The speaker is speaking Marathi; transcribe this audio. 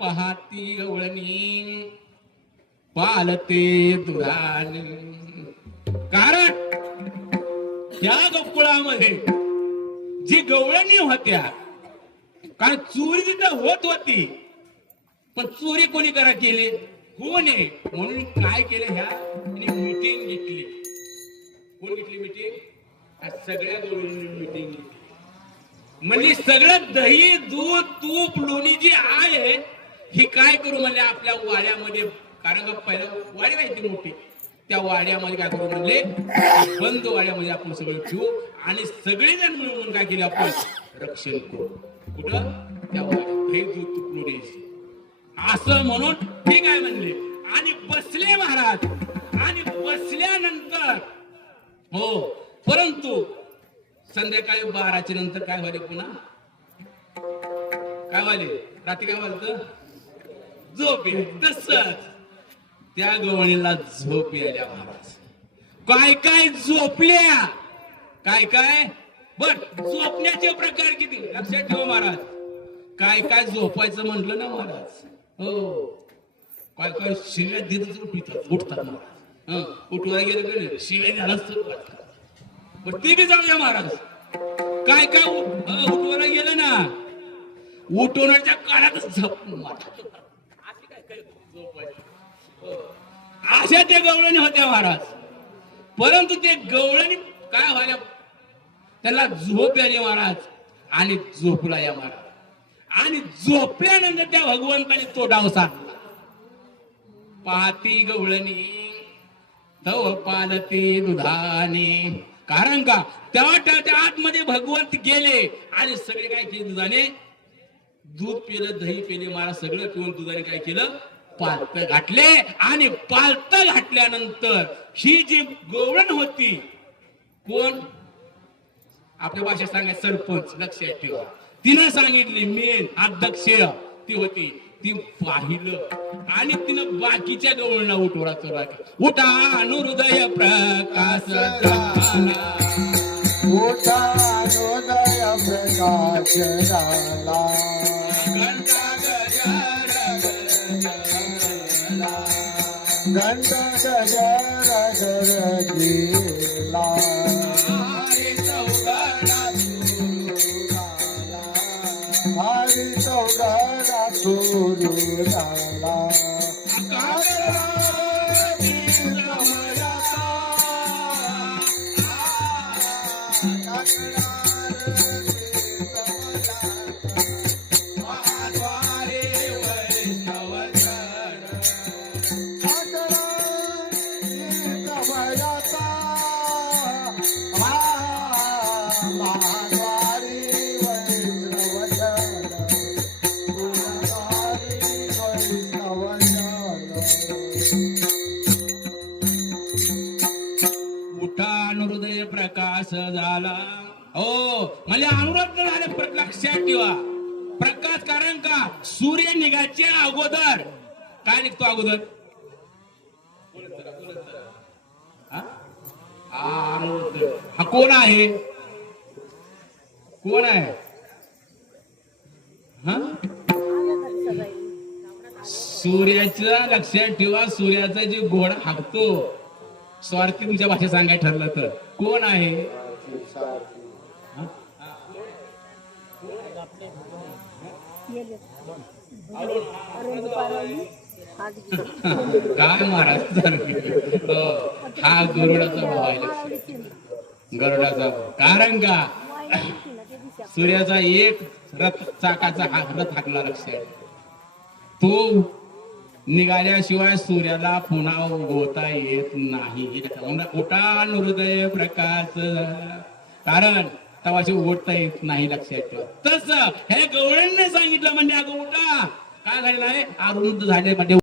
पहाती गवळणी पालते दुधाने. कारण त्या गोकुळामध्ये जी गवळणी होत्या, कारण चोरी तिथं होत होती, पण चोरी कोणी करा केली? कोणी? म्हणून काय केलं, ह्या मीटिंग घेतली. कोण घेतली मीटिंग? सगळ्या गवळणी मीटिंग घेतली. म्हणजे सगळं दही दूध तूप लोणी जी आहे ही काय करू म्हणले आपल्या वाड्यामध्ये. कारण पहिला वाडी माहिती मोठी, त्या वाड्यामध्ये काय करू म्हणले, बंद वाड्यामध्ये आपण सगळं ठेवू आणि सगळेजण मिळून काय केले, आपण रक्षण करू. कुठं? त्या वाड्यात दही दूध तूप लोणी असं म्हणून ते काय म्हणले आणि बसले महाराज. आणि बसल्यानंतर हो, परंतु संध्याकाळी 12च्या नंतर काय व्हायले, पुन्हा काय व्हायले, रात्री काय व्हायचं, झोप येईल. तसंच त्या गवळणीला झोप यायला महाराज. काय काय झोपल्या, काय काय बर झोपण्याचे प्रकार किती लक्षात ठेवा महाराज. काय काय झोपायचं म्हटलं ना महाराज, हो काय काय शिव्या देत उठतात महाराज. उठवायला गेलं का नाही, शिव्या झालाच पण ते बी जाऊया महाराज. काय काय उठवायला गेलं ना, उठवण्याच्या काळातच अशा त्या गवळणी होत्या महाराज. परंतु ते गवळणी काय व्हायला, त्याला झोप आली महाराज आणि झोपला या महाराज. आणि झोपल्यानंतर त्या भगवंताने तो डाव साधला. पाहती गवळणी तव पालते दुधाने. कारण का त्या आतमध्ये भगवंत गेले आणि सगळे काय केले, दुधाने दूध पिलं, दही पिले महाराज, सगळं पिऊन दुधाने काय केलं, पालत घातले. आणि पालत घातल्यानंतर ही जी गवळण होती, कोण आपल्या भाषेत सांगायचं सरपंच, लक्षात ठेवा, तिनं सांगितली, मेन अध्यक्ष ती होती, ती पाहिलं आणि तिनं बाकीच्या गवळणा उठवला. उठा अनुहृदय प्रकाश झाला, उठा अनुहृदय प्रकाश झाला, घंटा गजर गजला, घंटा गजर गजला, हरी चौघडा हरी चौघडा सुरू झाला. हृदय प्रकाश झाला. हो म्हणजे अनुरोध झाले, लक्षात ठेवा प्रकाश. कारण का सूर्य निघायच्या अगोदर काय निघतो अगोदर, हा कोण आहे, कोण आहे, सूर्याचं. लक्षात ठेवा सूर्याचा जे घोडा हाकतो, स्वार्थी तुमच्या भाषेत सांगायचं ठरलं तर कोण आहे, काय महाराज, हा गरुडाचा भाव आहे, गरुडाचा. कारण का सूर्याचा एक रथ चाकाचा रथ हाकला, लक्षात तो निघाल्याशिवाय सूर्याला पुन्हा उगवता येत नाही. उठा हृदय प्रकाश, कारण तवाशी उघडता येत नाही, लक्षात ठेवा. तसं हे गवळणने सांगितलं म्हणजे अगं उठा, काय झालेलं आहे, अरुंद झाले म्हणजे